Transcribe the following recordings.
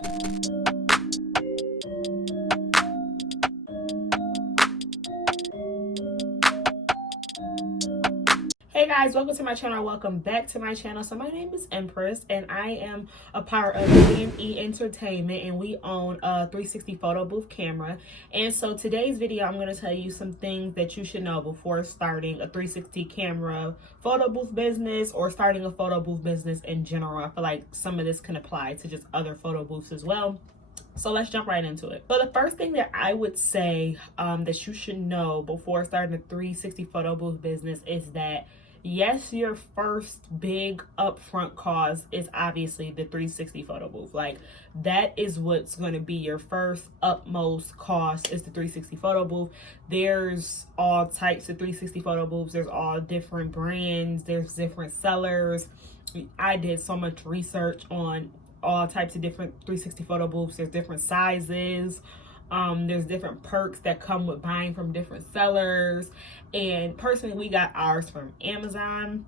Hey guys, welcome to my channel. Welcome back to my channel. So my name is Empress and I am a part of E Entertainment, and we own a 360 photo booth camera. And so today's video, I'm going to tell you some things that you should know before starting a 360 camera photo booth business or starting a photo booth business in general. I feel like some of this can apply to just other photo booths as well. So let's jump right into it. So the first thing that I would say that you should know before starting a 360 photo booth business is that yes, your first big upfront cost is obviously the 360 photo booth. Like, that is what's going to be your first utmost cost, is the 360 photo booth. There's all types of 360 photo booths. There's all different brands. There's different sellers. I did so much research on all types of different 360 photo booths. There's different sizes. There's different perks that come with buying from different sellers. And personally, we got ours from Amazon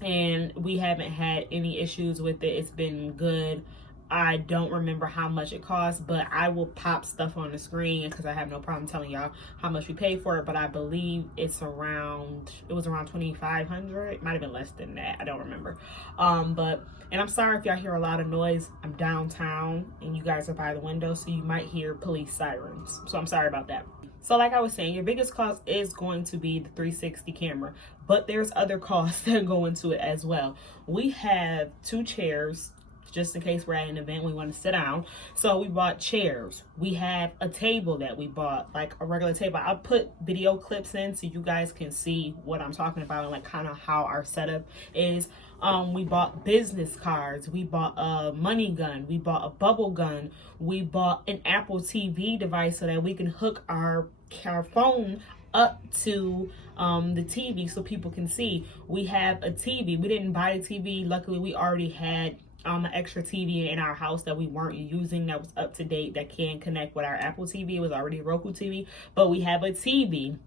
and we haven't had any issues with it. It's been good. I don't remember how much it costs, but I will pop stuff on the screen because I have no problem telling y'all how much we paid for it. But I believe it was around $2,500. It might have been less than that. I don't remember. And I'm sorry if y'all hear a lot of noise. I'm downtown and you guys are by the window, so you might hear police sirens. So I'm sorry about that. So like I was saying, your biggest cost is going to be the 360 camera, but there's other costs that go into it as well. We have 2 chairs, just in case we're at an event we want to sit down. So we bought chairs. We have a table that we bought, like a regular table. I'll put video clips in so you guys can see what I'm talking about and like kind of how our setup is. We bought business cards. We bought a money gun. We bought a bubble gun. We bought an Apple TV device so that we can hook our phone up to the TV so people can see. We have a TV. We didn't buy a TV. Luckily, we already had an extra TV in our house that we weren't using, that was up to date, that can connect with our Apple TV. It was already a Roku TV, but we have a TV.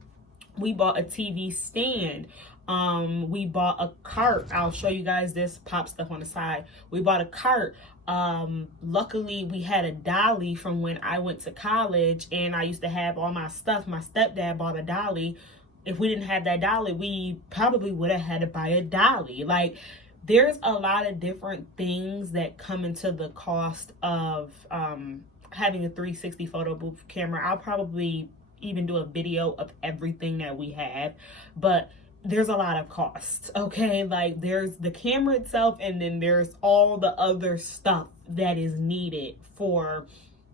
We bought a TV stand. We bought a cart. I'll show you guys this, pop stuff on the side. We bought a cart. Luckily we had a dolly from when I went to college and I used to have all my stuff. My stepdad bought a dolly. If we didn't have that dolly, we probably would have had to buy a dolly. Like, there's a lot of different things that come into the cost of having a 360 photo booth camera. I'll probably even do a video of everything that we have, but there's a lot of costs, okay? Like, there's the camera itself, and then there's all the other stuff that is needed for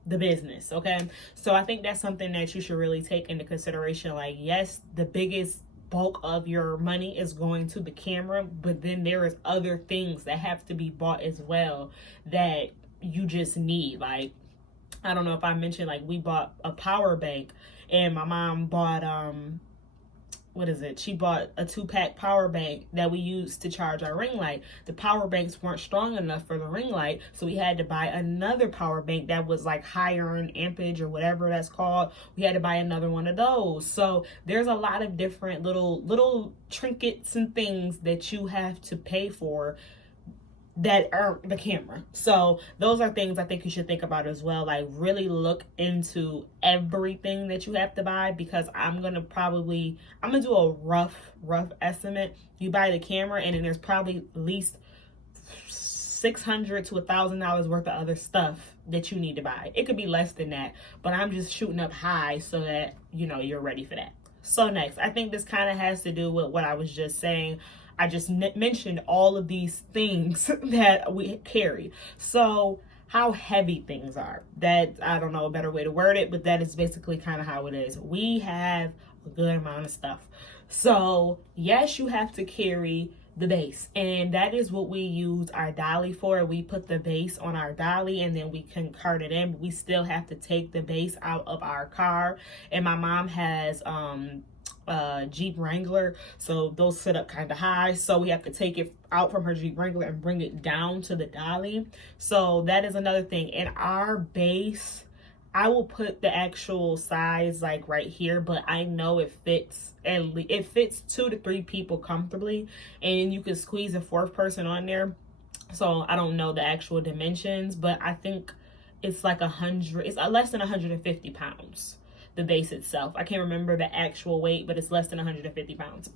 the business, okay? So I think that's something that you should really take into consideration. Like, yes, the biggest bulk of your money is going to the camera, but then there is other things that have to be bought as well that you just need. Like, I don't know if I mentioned, like, we bought a power bank, and my mom bought she bought a 2-pack power bank that we used to charge our ring light. The power banks weren't strong enough for the ring light, so we had to buy another power bank that was like higher in ampage or whatever that's called. We had to buy another one of those. So there's a lot of different little trinkets and things that you have to pay for that are the camera. So those are things I think you should think about as well. Like, really look into everything that you have to buy, because I'm gonna do a rough estimate. You buy the camera and then there's probably at least $600 to $1,000 worth of other stuff that you need to buy. It could be less than that, but I'm just shooting up high so that you're ready for that. So next, I think this kind of has to do with what I was just saying. I just mentioned all of these things that we carry. So how heavy things are, that, I don't know a better way to word it, but that is basically kind of how it is. We have a good amount of stuff. So yes, you have to carry the base, and that is what we use our dolly for. We put the base on our dolly and then we can cart it in, but we still have to take the base out of our car. And my mom has Jeep Wrangler, so those sit up kind of high, so we have to take it out from her Jeep Wrangler and bring it down to the dolly. So that is another thing. And our base, I will put the actual size like right here, but I know it fits 2 to 3 people comfortably, and you can squeeze a 4th person on there. So I don't know the actual dimensions, but I think it's like 100, it's less than 150 pounds, the base itself. I can't remember the actual weight, but it's less than 150 pounds.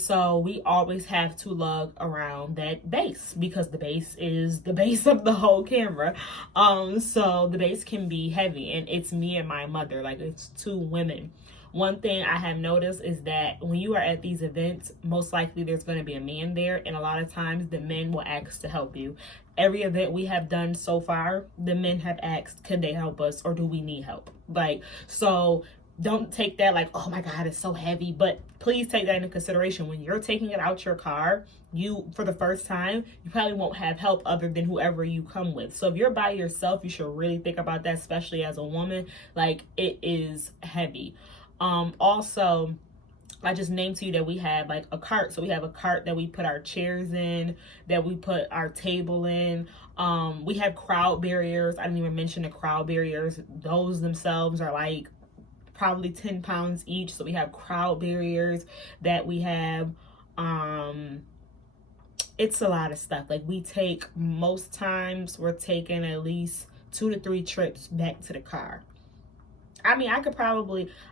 So we always have to lug around that base because the base is the base of the whole camera. So the base can be heavy, and it's me and my mother, like it's two women. One thing I have noticed is that when you are at these events, most likely there's going to be a man there, and a lot of times the men will ask to help you. Every event we have done so far, the men have asked, can they help us, or do we need help? Like, so don't take that like, oh my God, it's so heavy. But please take that into consideration. When you're taking it out your car, for the first time, you probably won't have help other than whoever you come with. So if you're by yourself, you should really think about that, especially as a woman. Like, it is heavy. Also, I just named to you that we have like a cart. So we have a cart that we put our chairs in, that we put our table in. We have crowd barriers. I didn't even mention the crowd barriers. Those themselves are like probably 10 pounds each. So we have crowd barriers that we have. It's a lot of stuff. Like, most times we're taking at least 2 to 3 trips back to the car. I mean,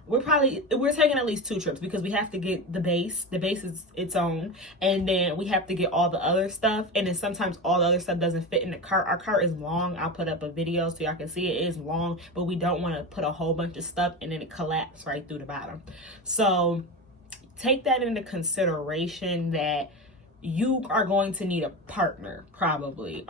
we're taking at least 2 trips because we have to get the base. The base is its own. And then we have to get all the other stuff. And then sometimes all the other stuff doesn't fit in the cart. Our cart is long. I'll put up a video so y'all can see it is long, but we don't want to put a whole bunch of stuff and then it collapse right through the bottom. So take that into consideration, that you are going to need a partner probably.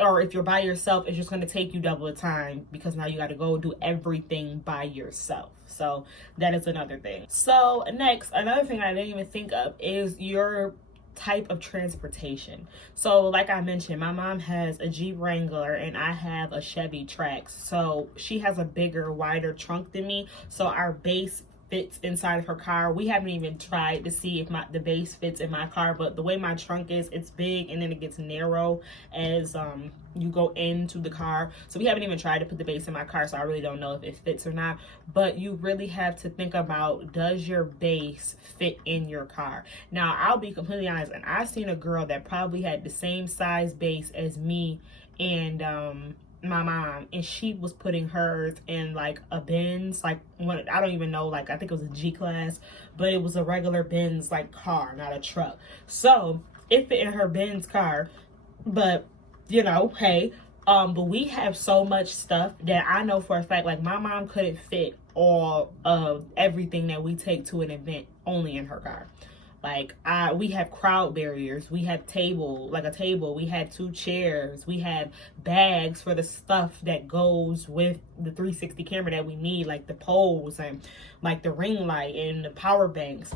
Or if you're by yourself, it's just going to take you double the time because now you got to go do everything by yourself. So that is another thing. So next, another thing I didn't even think of is your type of transportation. So like I mentioned, my mom has a Jeep Wrangler and I have a Chevy Trax. So she has a bigger, wider trunk than me. So our base fits inside of her car. We haven't even tried to see if the base fits in my car, but the way my trunk is, it's big and then it gets narrow as you go into the car. So we haven't even tried to put the base in my car, so I really don't know if it fits or not. But you really have to think about, does your base fit in your car? Now, I'll be completely honest, and I've seen a girl that probably had the same size base as me and my mom, and she was putting hers in like a Benz, like I don't even know, like I think it was a G-Class, but it was a regular Benz like car, not a truck. So it fit in her Benz car, but hey, but we have so much stuff that I know for a fact, like my mom couldn't fit all of everything that we take to an event only in her car. Like, we have crowd barriers, we have a table, we had 2 chairs, we have bags for the stuff that goes with the 360 camera that we need, like the poles and like the ring light and the power banks.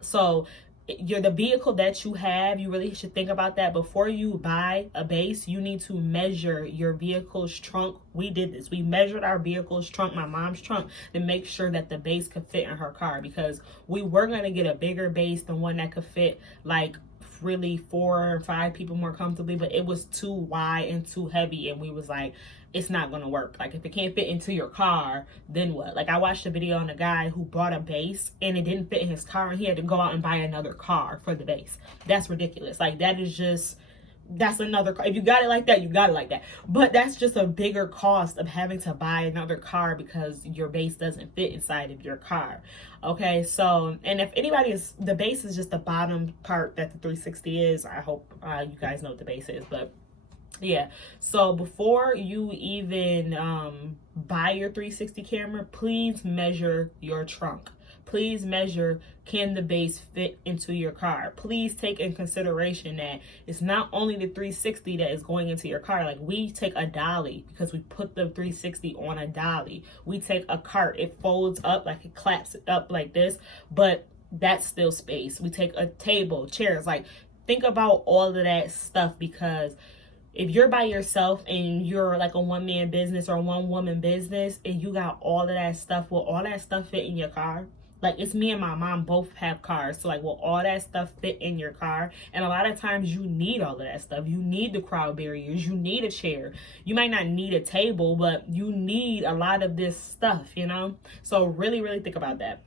So the vehicle that you have, you really should think about that. Before you buy a base, you need to measure your vehicle's trunk. We did this. We measured our vehicle's trunk, my mom's trunk, to make sure that the base could fit in her car, because we were going to get a bigger base than one that could fit like really 4 or 5 people more comfortably, but it was too wide and too heavy, and we was like, it's not gonna work. Like, if it can't fit into your car, then what? Like, I watched a video on a guy who bought a base and it didn't fit in his car, and he had to go out and buy another car for the base. That's ridiculous. Like, that's another car. If you got it like that, you got it like that. But that's just a bigger cost of having to buy another car because your base doesn't fit inside of your car. Okay, so, and if the base is just the bottom part that the 360 is. I hope you guys know what the base is, but yeah. So before you even buy your 360 camera, please measure your trunk. Please measure, can the base fit into your car? Please take in consideration that it's not only the 360 that is going into your car. Like, we take a dolly because we put the 360 on a dolly. We take a cart, it folds up, like it claps up like this, but that's still space. We take a table, chairs. Like, think about all of that stuff, because if you're by yourself and you're like a one-man business or a one-woman business and you got all of that stuff, will all that stuff fit in your car? Like, it's me and my mom both have cars, so like, will all that stuff fit in your car? And a lot of times you need all of that stuff. You need the crowd barriers, you need a chair. You might not need a table, but you need a lot of this stuff, So really, really think about that.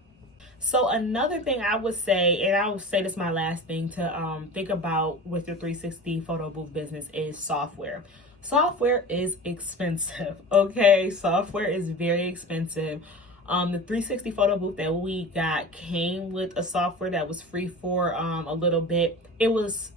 So another thing I would say, and I will say this is my last thing to think about with your 360 photo booth business, is software. Software is expensive, okay? Software is very expensive. The 360 photo booth that we got came with a software that was free for a little bit. It was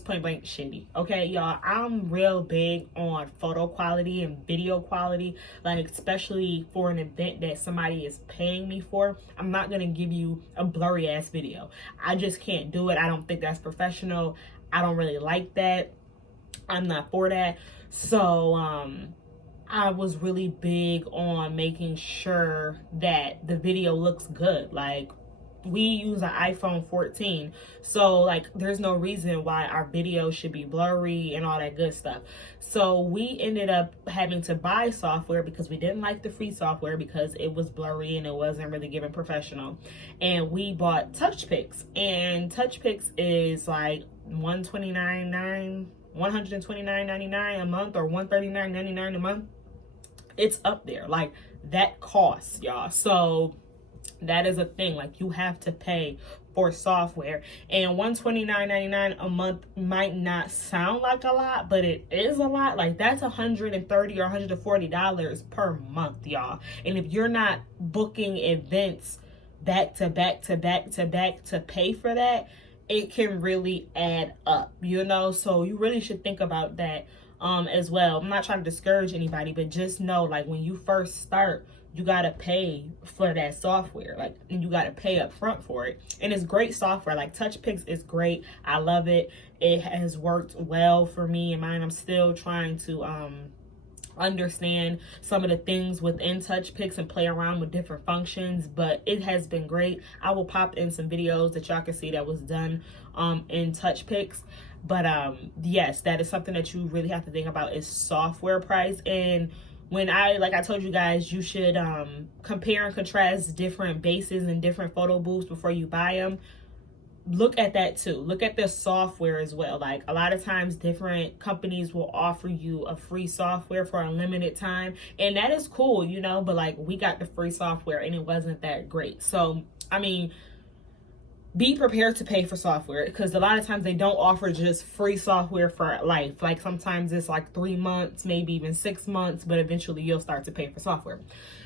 point blank shitty, okay, y'all. I'm real big on photo quality and video quality, like especially for an event that somebody is paying me for. I'm not gonna give you a blurry ass video. I just can't do it. I don't think that's professional. I don't really like that. I'm not for that. So I was really big on making sure that the video looks good. Like, we use an iPhone 14, so like there's no reason why our video should be blurry and all that good stuff. So we ended up having to buy software because we didn't like the free software because it was blurry and it wasn't really giving professional. And we bought TouchPix, and TouchPix is like $129.99 a month, or $139.99 a month. It's up there, like that costs, y'all. So that is a thing. Like, you have to pay for software, and $129.99 a month might not sound like a lot, but it is a lot. Like, that's $130 or $140 per month, y'all. And if you're not booking events back to back to back to back to pay for that, it can really add up, you know? So you really should think about that as well. I'm not trying to discourage anybody, but just know, like, when you first start, you gotta pay for that software, like, and you gotta pay up front for it. And it's great software. Like, TouchPix is great. I love it. It has worked well for me and mine. I'm still trying to understand some of the things within TouchPix and play around with different functions, but it has been great. I will pop in some videos that y'all can see that was done in TouchPix. But yes, that is something that you really have to think about, is software price. And when like I told you guys, you should compare and contrast different bases and different photo booths before you buy them. Look at that too. Look at the software as well. Like, a lot of times different companies will offer you a free software for a limited time, and that is cool, you know, but like, we got the free software and it wasn't that great. So I mean, be prepared to pay for software, because a lot of times they don't offer just free software for life. Like, sometimes it's like 3 months, maybe even 6 months, but eventually you'll start to pay for software.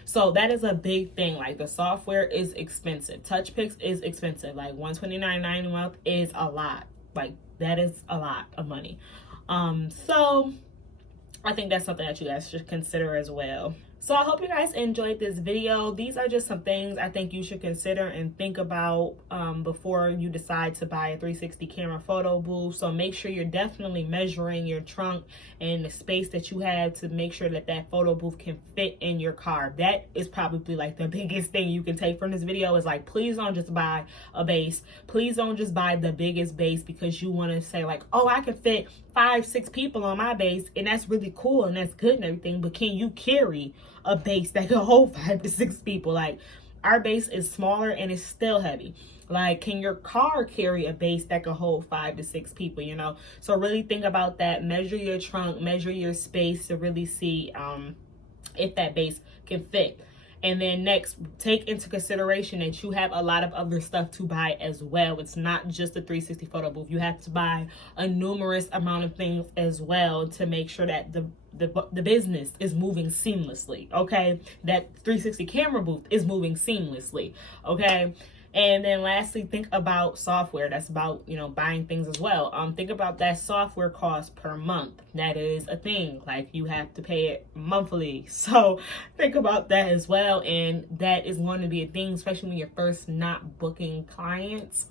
So that is a big thing. Like, the software is expensive. TouchPix is expensive. Like, $129.90 a month is a lot. Like, that is a lot of money. So I think that's something that you guys should consider as well. So I hope you guys enjoyed this video. These are just some things I think you should consider and think about before you decide to buy a 360 camera photo booth. So make sure you're definitely measuring your trunk and the space that you have to make sure that that photo booth can fit in your car. That is probably like the biggest thing you can take from this video, is like, please don't just buy a base. Please don't just buy the biggest base because you want to say like, oh, I can fit 5-6 people on my base, and that's really cool and that's good and everything, but can you carry a base that can hold 5 to 6 people? Like, our base is smaller and it's still heavy. Like, can your car carry a base that can hold 5 to 6 people, you know? So really think about that. Measure your trunk, measure your space to really see if that base can fit. And then next, take into consideration that you have a lot of other stuff to buy as well. It's not just a 360 photo booth. You have to buy a numerous amount of things as well to make sure that the business is moving seamlessly, okay? That 360 camera booth is moving seamlessly, okay? And then lastly, think about software. That's about, you know, buying things as well. Think about that software cost per month. That is a thing. Like, you have to pay it monthly. So think about that as well. And that is going to be a thing, especially when you're first not booking clients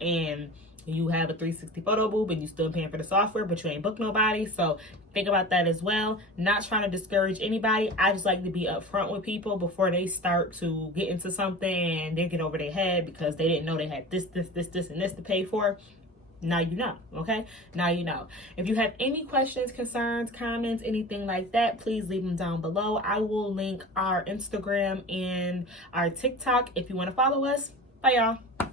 and you have a 360 photo booth, but you still paying for the software, but you ain't booked nobody. So think about that as well. Not trying to discourage anybody. I just like to be upfront with people before they start to get into something and they get over their head because they didn't know they had this, and this to pay for. Now you know, okay? Now you know. If you have any questions, concerns, comments, anything like that, please leave them down below. I will link our Instagram and our TikTok if you want to follow us. Bye, y'all.